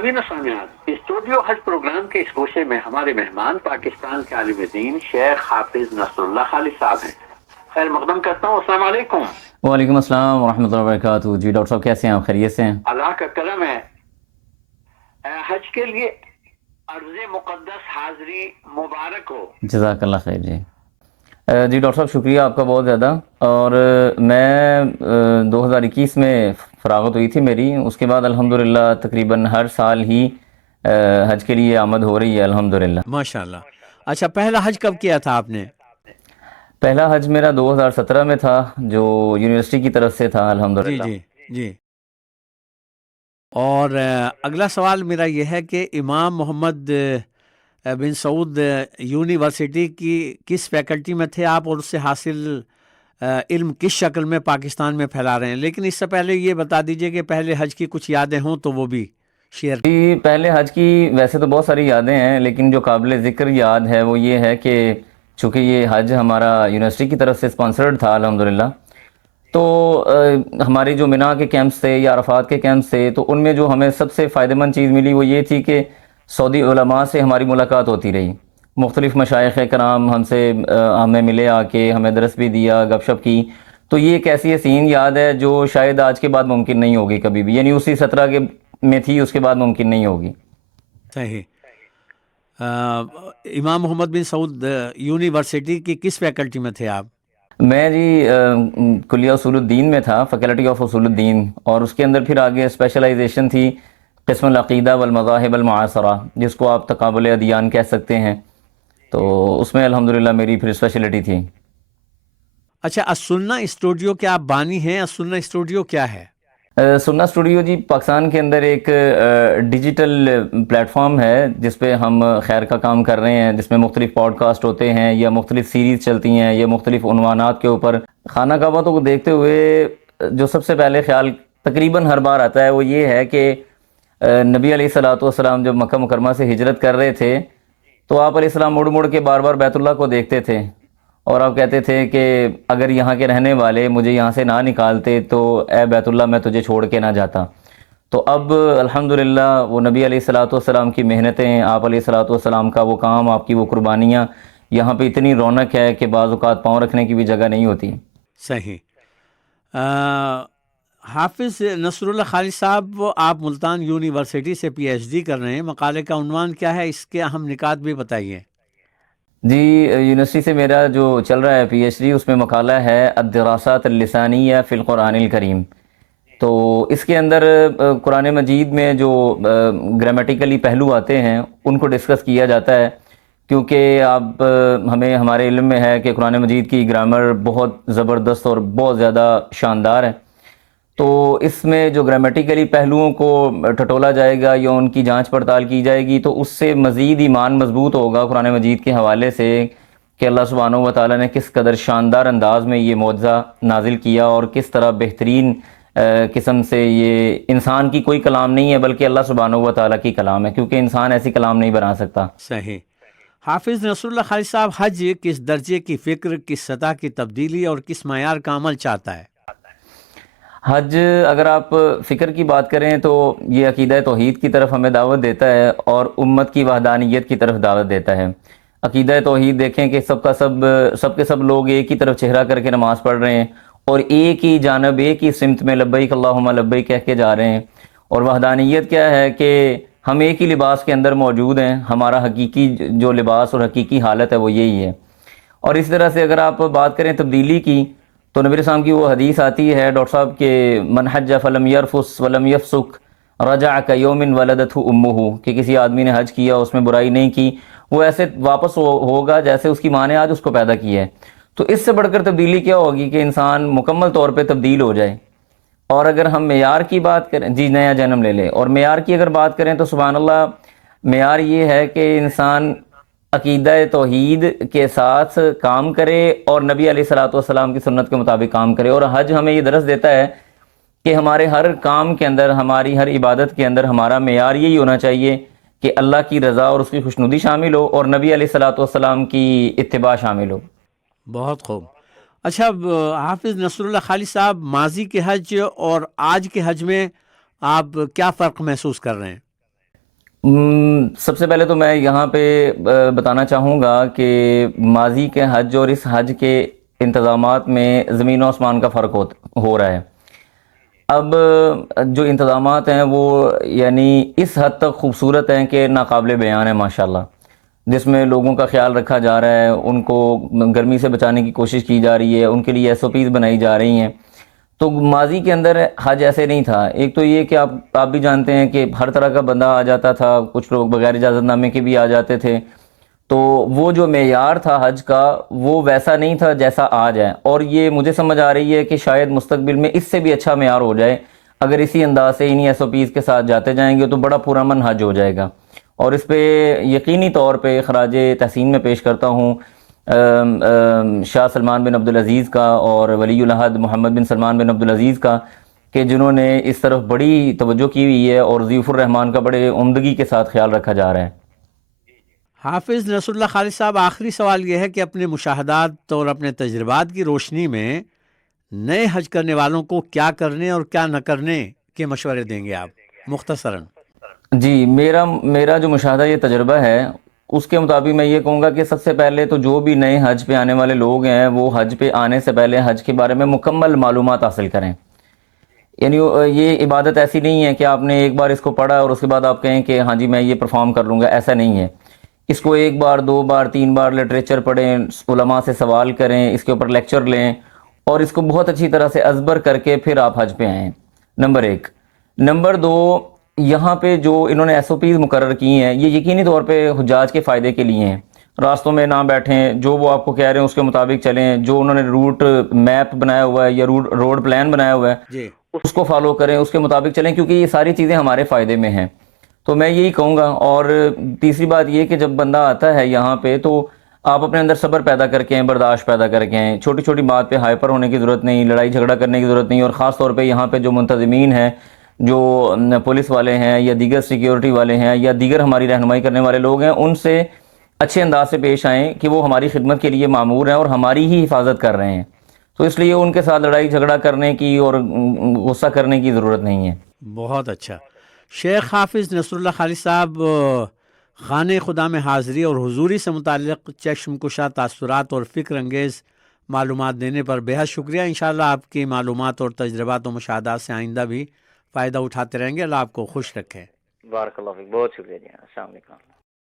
नाज़रीन व सामिआत, स्टूडियो हज प्रोग्राम के इस गोशे में हमारे मेहमान पाकिस्तान के आलिम दीन शेख हाफिज नसरुल्लाह खालिद साहब हैं। खैर मकदम करता हूँ। अस्सलाम वालेकुम। वालेकुम अस्सलाम वरहमतुल्लाहि वबरकातुहू। जी डॉक्टर साहब कैसे हैं आप? खैरियत से हैं? अल्लाह का करम है। हज के लिए अर्ज़ मुक़द्दस हाज़री मुबारक हो। जज़ाकल्लाह खैर। जी डॉक्टर साहब शुक्रिया आपका बहुत ज़्यादा। और मैं 2021 में फ़राग़त हुई थी मेरी, उसके बाद अल्हम्दुलिल्लाह तकरीबन हर साल ही हज के लिए आमद हो रही है अल्हम्दुलिल्लाह। माशाल्लाह। अच्छा, पहला हज कब किया था आपने? पहला हज मेरा 2017 में था, जो यूनिवर्सिटी की तरफ से था जी अल्हम्दुलिल्लाह। जी जी। और अगला सवाल मेरा यह है कि इमाम मोहम्मद बिन सऊद यूनिवर्सिटी की किस फैकल्टी में थे आप, और उससे हासिल इल्म किस शक्ल में पाकिस्तान में फैला रहे हैं? लेकिन इससे पहले ये बता दीजिए कि पहले हज की कुछ यादें हों तो वो भी शेयर। जी पहले हज की वैसे तो बहुत सारी यादें हैं, लेकिन जो काबिल ज़िक्र याद है वो ये है कि चूँकि ये हज हमारा यूनिवर्सिटी की तरफ से स्पॉन्सर्ड था अल्हम्दुलिल्लाह, तो हमारे जो मिना के कैंप्स थे या अरफात के कैंप्स थे, तो उनमें जो हमें सबसे फ़ायदेमंद चीज़ मिली वो ये थी कि सऊदी उलमा से हमारी मुलाकात होती रही। मुख्तलिफ़ मशाइख़ कराम हमसे हमें मिले, आके हमें दरस भी दिया, गपशप की। तो ये एक ऐसी हसीन याद है जो शायद आज के बाद मुमकिन नहीं होगी कभी भी, यानी उसी 17 के में थी, उसके बाद मुमकिन नहीं होगी। सही। इमाम मोहम्मद बिन सऊद यूनिवर्सिटी की किस फैकल्टी में थे आप? मैं जी कुलिया उसूलुद्दीन में था, फैकल्टी ऑफ उसूलुद्दीन, और उसके अंदर फिर आगे स्पेशलाइजेशन थी क़िस्मुल अक़ीदा वल मज़ाहिब अल मुआसरा, जिसको आप तक़ाबुल अदियान कह सकते हैं। तो उसमें अल्हम्दुलिल्लाह मेरी फिर स्पेशलिटी थी। अच्छा, असुन्ना स्टूडियो के आप बानी हैं? असुन्ना स्टूडियो क्या है? सुन्ना स्टूडियो जी पाकिस्तान के अंदर एक डिजिटल प्लेटफॉर्म है जिस पे हम खैर का काम कर रहे हैं, जिसमें मुख्तलिफ पॉडकास्ट होते हैं या मुख्तलिफ सीरीज़ चलती हैं या मुख्तलिफ उन्वानात के ऊपर। खाना काबा तो देखते हुए जो सबसे पहले ख्याल तकरीबन हर बार आता है वो ये है कि नबी अलैहिस्सलातु वस्सलाम जब मक्का मुकरमा से हिजरत कर रहे थे, तो आप अलैहिस्सलाम मुड़ मुड़ के बार बार बैतुल्लाह को देखते थे, और आप कहते थे कि अगर यहाँ के रहने वाले मुझे यहाँ से ना निकालते तो ए बैतुल्लाह मैं तुझे छोड़ के ना जाता। तो अब अल्हम्दुलिल्लाह वो नबी अलैहिस्सलातु वस्सलाम की मेहनतें, आप अलैहिस्सलातु वस्सलाम का वो काम, आपकी वो कुर्बानियाँ, यहाँ पे इतनी रौनक है कि बाज़ औक़ात पाँव रखने की भी जगह नहीं होती। सही। हाफिज़ नसरुल्लाह खालिद साहब, आप मुल्तान यूनिवर्सिटी से पीएचडी कर रहे हैं, मकाले का उन्वान क्या है, इसके अहम निकात भी बताइए। जी यूनिवर्सिटी से मेरा जो चल रहा है पीएचडी, उसमें मकाला है अद-दरासात अल-लिसानिया फ़िल कुरानिल करीम। तो इसके अंदर कुरान मजीद में जो ग्रामेटिकली पहलू आते हैं उनको डिस्कस किया जाता है, क्योंकि आप हमें हमारे इल्म में है कि कुरान मजीद की ग्रामर बहुत ज़बरदस्त और बहुत ज़्यादा शानदार है। तो इसमें जो ग्रामेटिकली पहलुओं को टटोला जाएगा या उनकी जांच पड़ताल की जाएगी, तो उससे मज़ीद ईमान मजबूत होगा कुरान मजीद के हवाले से कि अल्लाह सुब्हानहू व तआला ने किस कदर शानदार अंदाज में ये मौजज़ा नाजिल किया और किस तरह बेहतरीन किस्म से ये इंसान की कोई कलाम नहीं है बल्कि अल्लाह सुब्हानहू व तआला की कलाम है, क्योंकि इंसान ऐसी कलाम नहीं बना सकता। सही। हाफिज़ नसरुल्लाह खालिद साहब, हज किस दर्जे की फ़िक्र, किस सतह की तब्दीली और किस मयार का अमल चाहता है? हज अगर आप फ़िक्र की बात करें तो ये अक़ीदा तौहीद की तरफ हमें दावत देता है और उम्मत की वहदानियत की तरफ दावत देता है। अक़ीदा तौहीद देखें कि सब के सब लोग एक ही तरफ चेहरा करके नमाज़ पढ़ रहे हैं और एक ही जानब, एक ही सिमत में लब्बैक अल्लाहुम्मा लब्बैक कह के जा रहे हैं। और वहदानियत क्या है कि हम एक ही लिबास के अंदर मौजूद हैं, हमारा हकीकी जो लिबास और हकीकी हालत है वो यही है। और इस तरह से अगर आप बात करें तब्दीली की, तो नबी अलैहि की वो हदीस आती है डॉक्टर साहब के मन हज फलम यरफुस वलम यफसुक रजा का यौमिन वलदतहु उम्मुहु, कि किसी आदमी ने हज किया, उसमें बुराई नहीं की, वो ऐसे वापस होगा जैसे उसकी माँ ने आज उसको पैदा किया है। तो इससे बढ़कर तब्दीली क्या होगी कि इंसान मुकम्मल तौर पे तब्दील हो जाए। और अगर हम मेयार की बात करें, जी नया जन्म ले ले, और मेयार की अगर बात करें तो सुभान अल्लाह, मेयार ये है कि इंसान अक़ीदा तौहीद के साथ काम करे और नबी अलैहिस्सलातु वस्सलाम की सुन्नत के मुताबिक काम करे। और हज हमें ये दरस देता है कि हमारे हर काम के अंदर, हमारी हर इबादत के अंदर हमारा मेयार यही होना चाहिए कि अल्लाह की रज़ा और उसकी खुशनुदी शामिल हो और नबी अलैहिस्सलातु वस्सलाम की इत्तिबा शामिल हो। बहुत खूब। अच्छा, हाफिज़ नसरुल्लाह खालिद साहब, माजी के हज और आज के हज में आप क्या फ़र्क महसूस कर रहे हैं? سب سے پہلے تو میں یہاں پہ بتانا چاہوں گا کہ ماضی کے حج اور اس حج کے انتظامات میں زمین و آسمان کا فرق ہو رہا ہے. اب جو انتظامات ہیں وہ یعنی اس حد تک خوبصورت ہیں کہ ناقابل بیان ہے ماشاءاللہ، جس میں لوگوں کا خیال رکھا جا رہا ہے، ان کو گرمی سے بچانے کی کوشش کی جا رہی ہے، ان کے لیے ایس او پیز بنائی جا رہی ہیں. تو ماضی کے اندر حج ایسے نہیں تھا. ایک تو یہ کہ آپ بھی جانتے ہیں کہ ہر طرح کا بندہ آ جاتا تھا، کچھ لوگ بغیر اجازت نامے کے بھی آ جاتے تھے. تو وہ جو معیار تھا حج کا وہ ویسا نہیں تھا جیسا آج ہے، اور یہ مجھے سمجھ آ رہی ہے کہ شاید مستقبل میں اس سے بھی اچھا معیار ہو جائے. اگر اسی انداز سے انہی ایس او پیز کے ساتھ جاتے جائیں گے تو بڑا پرامن حج ہو جائے گا. اور اس پہ یقینی طور پہ خراج تحسین میں پیش کرتا ہوں شاہ سلمان بن عبدالعزیز کا اور ولی العہد محمد بن سلمان بن عبدالعزیز کا، کہ جنہوں نے اس طرف بڑی توجہ کی ہوئی ہے اور ضیوف الرحمان کا بڑے عمدگی کے ساتھ خیال رکھا جا رہا ہے. حافظ نصر اللہ خالد صاحب، آخری سوال یہ ہے کہ اپنے مشاہدات اور اپنے تجربات کی روشنی میں نئے حج کرنے والوں کو کیا کرنے اور کیا نہ کرنے کے مشورے دیں گے آپ مختصراً؟ جی، میرا جو مشاہدہ یہ تجربہ ہے اس کے مطابق میں یہ کہوں گا کہ سب سے پہلے تو جو بھی نئے حج پہ آنے والے لوگ ہیں وہ حج پہ آنے سے پہلے حج کے بارے میں مکمل معلومات حاصل کریں. یعنی یہ عبادت ایسی نہیں ہے کہ آپ نے ایک بار اس کو پڑھا اور اس کے بعد آپ کہیں کہ ہاں جی میں یہ پرفارم کر لوں گا، ایسا نہیں ہے. اس کو ایک بار، دو بار، تین بار لٹریچر پڑھیں، علماء سے سوال کریں، اس کے اوپر لیکچر لیں اور اس کو بہت اچھی طرح سے ازبر کر کے پھر آپ حج پہ آئیں. نمبر ایک. نمبر دو، یہاں پہ جو انہوں نے ایس او پیز مقرر کی ہیں یہ یقینی طور پہ حجاج کے فائدے کے لیے ہیں. راستوں میں نہ بیٹھیں، جو وہ آپ کو کہہ رہے ہیں اس کے مطابق چلیں، جو انہوں نے روٹ میپ بنایا ہوا ہے یا روڈ پلان بنایا ہوا ہے جی، اس کو فالو کریں، اس کے مطابق چلیں، کیونکہ یہ ساری چیزیں ہمارے فائدے میں ہیں. تو میں یہی کہوں گا. اور تیسری بات یہ کہ جب بندہ آتا ہے یہاں پہ تو آپ اپنے اندر صبر پیدا کر کے آئیں، برداشت پیدا کر کے آئیں. چھوٹی چھوٹی بات پہ ہائپر ہونے کی ضرورت نہیں، لڑائی جھگڑا کرنے کی ضرورت نہیں. اور خاص طور پہ یہاں پہ جو منتظمین ہیں، جو پولیس والے ہیں یا دیگر سیکیورٹی والے ہیں یا دیگر ہماری رہنمائی کرنے والے لوگ ہیں، ان سے اچھے انداز سے پیش آئیں کہ وہ ہماری خدمت کے لیے مامور ہیں اور ہماری ہی حفاظت کر رہے ہیں. تو اس لیے ان کے ساتھ لڑائی جھگڑا کرنے کی اور غصہ کرنے کی ضرورت نہیں ہے. بہت اچھا. شیخ حافظ نصر اللہ خالد صاحب، خانہ خدا میں حاضری اور حضوری سے متعلق چشم کشا تاثرات اور فکر انگیز معلومات دینے پر بے حد شکریہ. انشاءاللہ آپ کی معلومات اور تجربات و مشاہدات سے آئندہ بھی فائدہ اٹھاتے رہیں گے. اللہ آپ کو خوش رکھے. بارک اللہ فیک. بہت شکریہ جی. السلام علیکم.